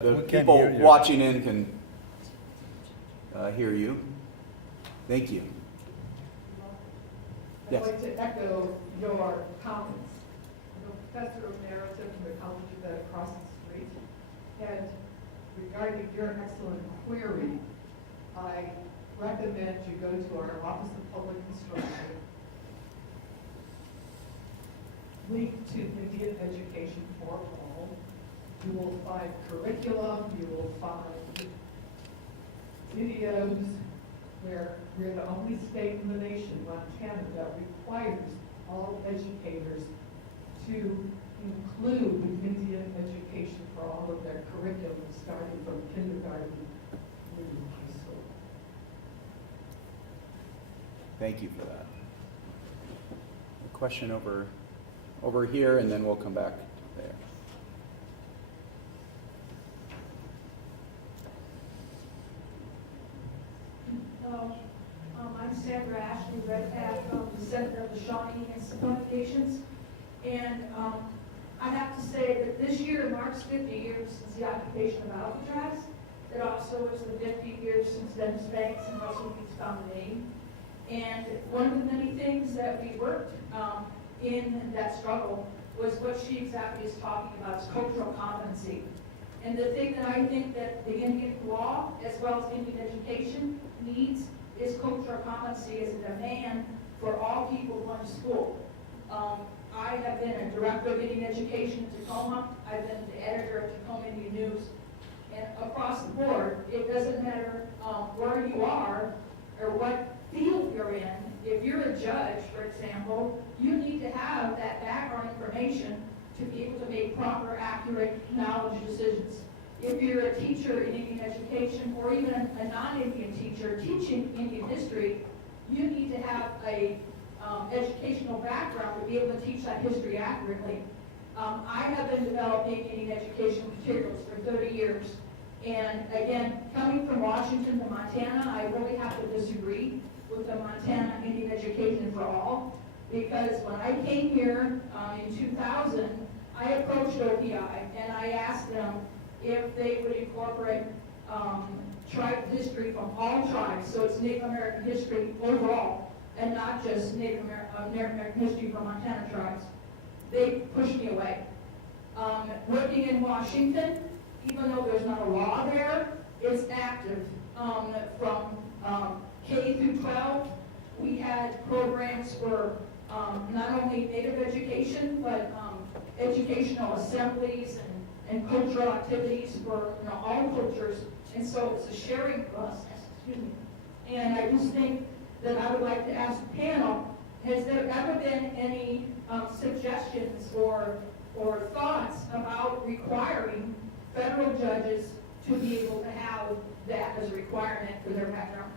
The We can people hear you. watching in can hear you. Thank you. Yes. I'd like to echo your comments. I'm a professor of narrative from the College of Ed across the street. And regarding your excellent query, I recommend you go to our Office of Public Instruction, link to Indian Education for All. You will find curriculum, you will find videos where we're the only state in the nation, Montana, that requires all educators to include Indian education for all of their curriculum, starting from kindergarten through high school. Thank you for that. A question over here, and then we'll come back there. I'm Sandra Ashley Redpath from the Center of the Shawnee Institute Foundations. And I have to say that this year marks 50 years since the occupation of Alcatraz. It also was the 50 years since Dennis Banks and Russell Meeks found the name. And one of the many things that we worked in that struggle was what she exactly is talking about, is cultural competency. And the thing that I think that the Indian law, as well as Indian education, needs is cultural competency as a demand for all people going to school. I have been a director of Indian education in Tacoma. I've been the editor of Tacoma Indian News. And across the board, it doesn't matter where you are or what field you're in. If you're a judge, for example, you need to have that background information to be able to make proper, accurate knowledge decisions. If you're a teacher in Indian education, or even a non-Indian teacher teaching Indian history, you need to have a educational background to be able to teach that history accurately. I have been developing Indian education materials for 30 years. And again, coming from Washington to Montana, I really have to disagree with the Montana Indian Education for All, because when I came here in 2000, I approached OPI and I asked them if they would incorporate tribe history from all tribes, so it's Native American history overall, and not just Native American history from Montana tribes. They pushed me away. Working in Washington, even though there's not a law there, it's active. From K through 12, we had programs for not only Native education, but educational assemblies and cultural activities for all cultures. And so it's a sharing process, excuse me. And I just think that I would like to ask the panel, has there ever been any suggestions or thoughts about requiring federal judges to be able to have that as a requirement for their background?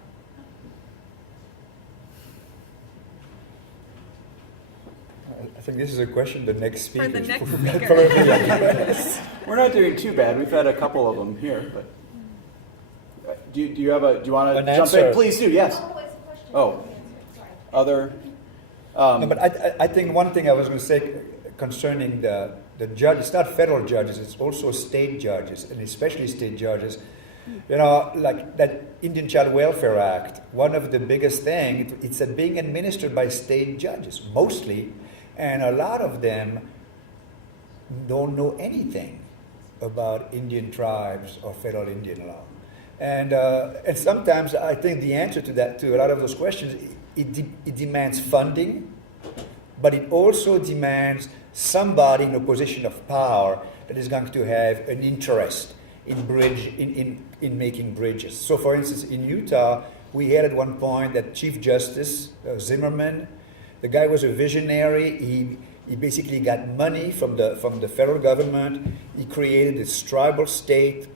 I think this is a question the next speaker. For the next Probably. speaker. We're not doing too bad. We've had a couple of them here, but do you want to An jump answer. in? Please do. Yes. Oh, it's a question. Oh. Sorry. Other. No, but I think one thing I was going to say concerning the judge, it's not federal judges, it's also state judges, and especially state judges. You know, like that Indian Child Welfare Act, one of the biggest things, it's being administered by state judges, mostly, and a lot of them don't know anything about Indian tribes or federal Indian law. And sometimes I think the answer to a lot of those questions, it demands funding, but it also demands somebody in a position of power that is going to have an interest in making bridges. So for instance, in Utah, we had at one point that Chief Justice Zimmerman, the guy was a visionary. He basically got money from the federal government. He created this tribal state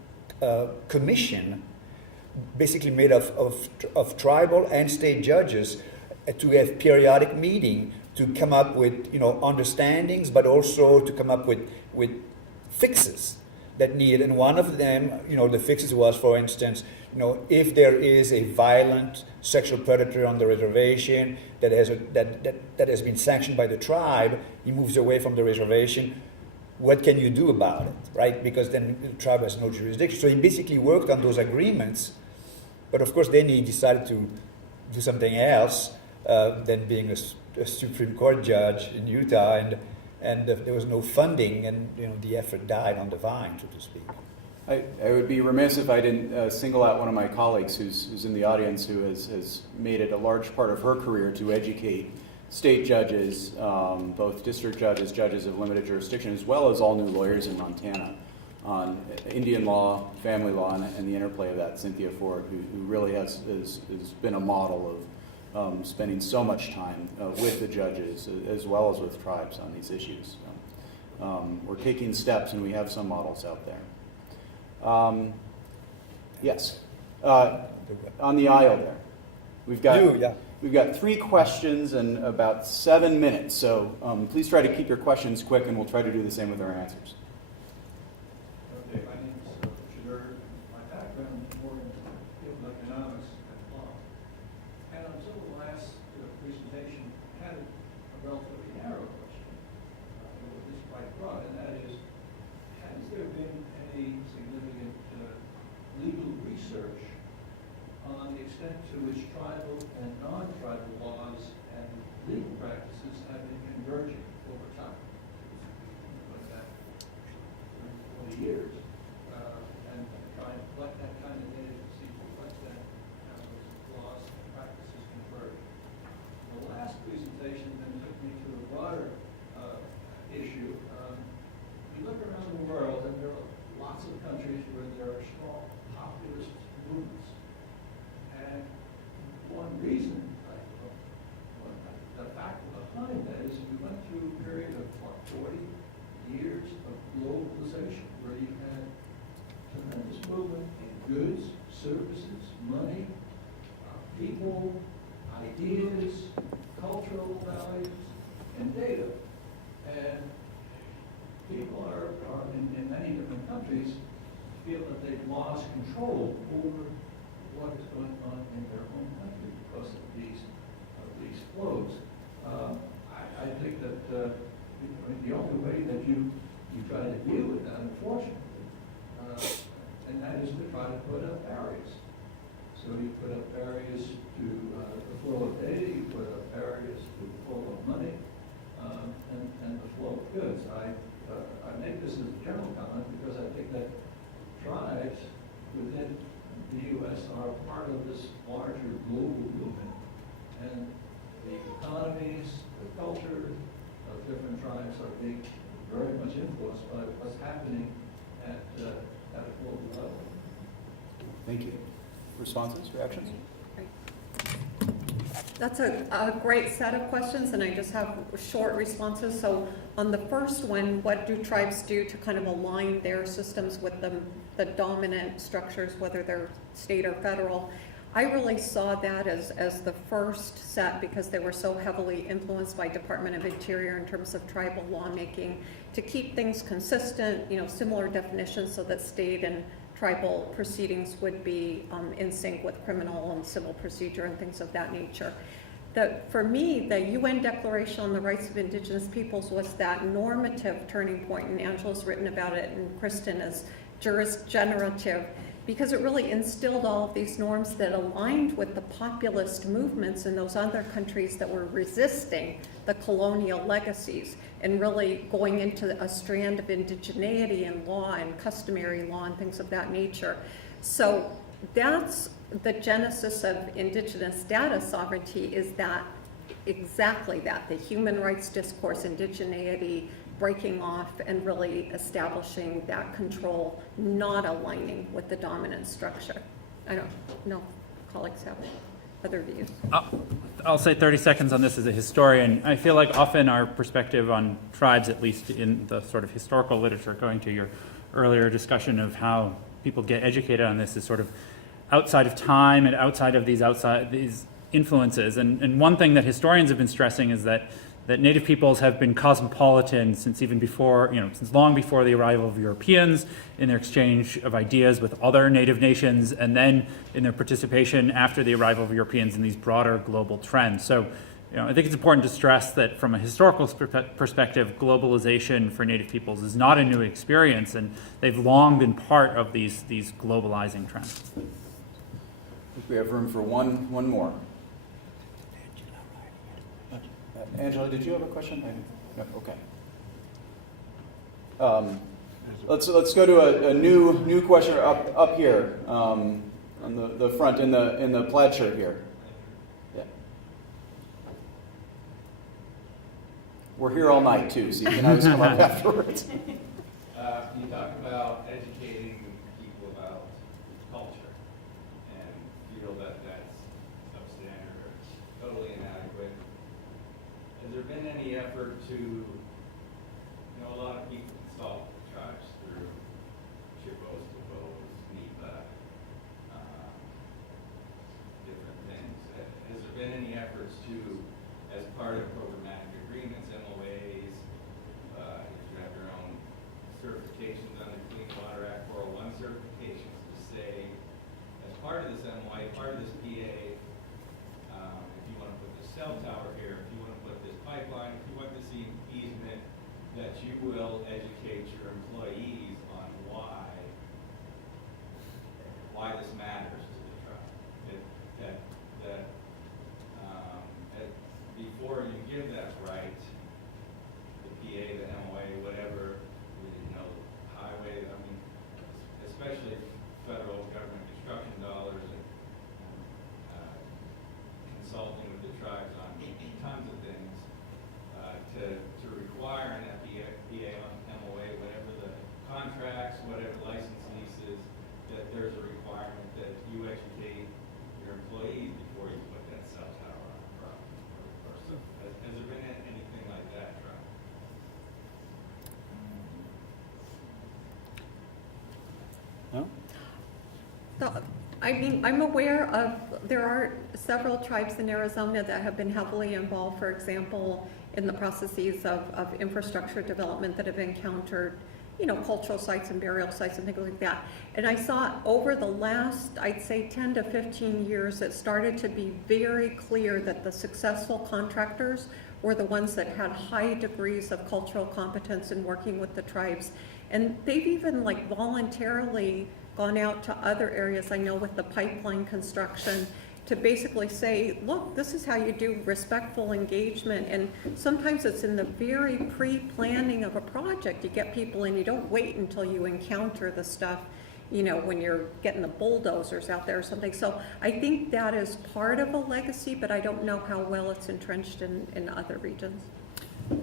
commission, basically made of tribal and state judges, to have periodic meeting to come up with understandings, but also to come up with fixes that needed. And one of them, the fixes was, for instance, if there is a violent sexual predator on the reservation that has been sanctioned by the tribe, he moves away from the reservation. what can you do about it, right? Because then the tribe has no jurisdiction. So he basically worked on those agreements, but of course then he decided to do something else than being a Supreme Court judge in Utah, and there was no funding, and the effort died on the vine, so to speak. I would be remiss if I didn't single out one of my colleagues who's in the audience, who has made it a large part of her career to educate state judges, both district judges, judges of limited jurisdiction, as well as all new lawyers in Montana, on Indian law, family law, and the interplay of that. Cynthia Ford, who really has been a model of spending so much time with the judges as well as with tribes on these issues. We're taking steps, and we have some models out there. Yes, on the aisle there, we've got 3 questions and about 7 minutes. So please try to keep your questions quick, and we'll try to do the same with our answers. Okay, my name is Richard Erb. My background is more in field economics and law. And until the last presentation, I had a relatively narrow question. It was quite broad, and that is, has there been any significant legal research on the extent to which tribal and non-tribal laws and legal practices have been converging over time? Like that, 40 years, and try and collect that kind of data to see what that how those laws and practices converge. The last presentation then took me to a broader issue. You look around the world, and there are lots of countries where there are strong populist movements. And one reason, the fact behind that is we went through a period of 40 years of globalization where you had tremendous movement in goods, services, money, people, ideas, cultural values, and data. And people are in many different countries feel that they've lost control over what is going on in their own country because of these flows. I think that the only way that you try to deal with that, unfortunately, and that is to try to put up barriers. So you put up barriers to the flow of data, you put up barriers to the flow of money, and the flow of goods. I make this as a general comment because I think that tribes within the U.S. are part of this larger global movement, and the economies, the culture of different tribes are being very much influenced by what's happening at a global level. Thank you. Responses, reactions? That's a great set of questions, and I just have short responses. So on the first one, what do tribes do to kind of align their systems with the dominant structures, whether they're state or federal? I really saw that as the first set because they were so heavily influenced by Department of Interior in terms of tribal lawmaking to keep things consistent, similar definitions so that state and tribal proceedings would be in sync with criminal and civil procedure and things of that nature. For me, the UN Declaration on the Rights of Indigenous Peoples was that normative turning point, and Angela's written about it, and Kristen is jurisgenerative, because it really instilled all of these norms that aligned with the populist movements in those other countries that were resisting the colonial legacies and really going into a strand of indigeneity and law and customary law and things of that nature. So that's the genesis of indigenous data sovereignty, is that exactly that, the human rights discourse, indigeneity, breaking off and really establishing that control, not aligning with the dominant structure. I don't know, colleagues have other views. I'll say 30 seconds on this as a historian. I feel like often our perspective on tribes, at least in the sort of historical literature, going to your earlier discussion of how people get educated on this, is sort of outside of time and outside of these influences. And one thing that historians have been stressing is that Native peoples have been cosmopolitan since even before, since long before the arrival of Europeans, in their exchange of ideas with other Native nations, and then in their participation after the arrival of Europeans in these broader global trends. So I think it's important to stress that from a historical perspective, globalization for Native peoples is not a new experience, and they've long been part of these globalizing trends. I think we have room for one more. Angela, did you have a question? No, okay. Let's go to a new question up here on the front in the plaid shirt here. Yeah. We're here all night too, so you can always come up afterwards. You talk about educating people about culture and feel that that's substandard or totally inadequate. Has there been any effort to, a lot of people consult the tribes through SHPOs, TPOs, NEPA, different things. Has there been any efforts to, as part of programmatic agreements, MOAs, if you have your own certifications under Clean Water Act 401 certifications, to say, as part of this MOA, part of this PA, if you want to put this cell tower here, if you want to put this pipeline, if you want this easement, that you will educate your employees on why this matters to the tribe. Before you give that right, the PA, the MOA, whatever, highway, especially federal government construction dollars and consulting with the tribes on tons of things, to require an PA on MOA, whatever the contracts, whatever license leases, that there's a requirement that you educate your employees before you put that cell tower on the property. Has there been anything like that, Troy? No? I'm aware of, there are several tribes in Arizona that have been heavily involved, for example, in the processes of infrastructure development that have encountered, cultural sites and burial sites and things like that. And I saw over the last, I'd say 10 to 15 years, it started to be very clear that the successful contractors were the ones that had high degrees of cultural competence in working with the tribes. And they've even voluntarily gone out to other areas, I know with the pipeline construction, to basically say, look, this is how you do respectful engagement. And sometimes it's in the very pre-planning of a project. You get people in, you don't wait until you encounter the stuff, when you're getting the bulldozers out there or something. So I think that is part of a legacy, but I don't know how well it's entrenched in other regions.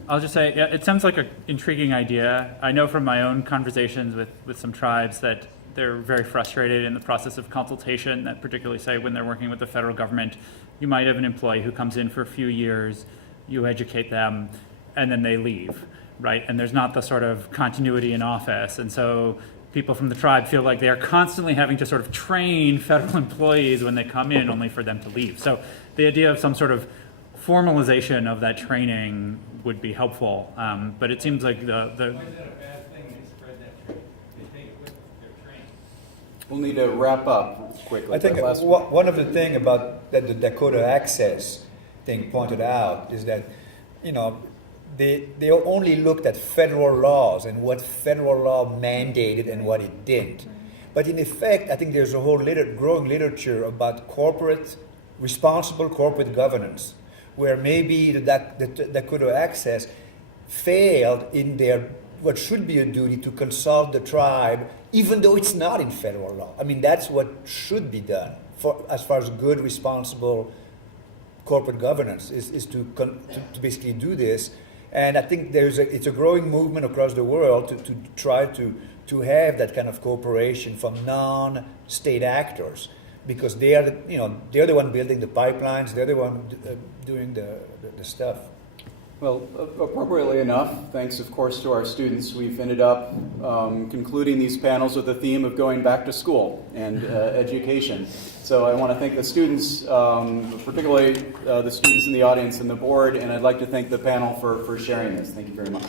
I'll just say, yeah, it sounds like an intriguing idea. I know from my own conversations with some tribes that they're very frustrated in the process of consultation, that particularly say when they're working with the federal government, you might have an employee who comes in for a few years, you educate them, and then they leave, right? And there's not the sort of continuity in office. And so people from the tribe feel like they're constantly having to sort of train federal employees when they come in, only for them to leave. So the idea of some sort of formalization of that training would be helpful. But it seems like the Why is that a bad thing? They spread that training. They take it with them. They're trained. We'll need to wrap up quickly. I think but last one of the things about that the Dakota Access thing pointed out is that, they only looked at federal laws and what federal law mandated and what it didn't. But in effect, I think there's a whole growing literature about responsible corporate governance, where maybe the Dakota Access failed in their what should be a duty to consult the tribe, even though it's not in federal law. I mean, that's what should be done as far as good, responsible corporate governance is to basically do this. And I think it's a growing movement across the world to try to have that kind of cooperation from non-state actors, because they're the one building the pipelines, they're the one doing the stuff. Well, appropriately enough, thanks of course to our students, we've ended up concluding these panels with the theme of going back to school and education. So I want to thank the students, particularly the students in the audience and the board, and I'd like to thank the panel for sharing this. Thank you very much.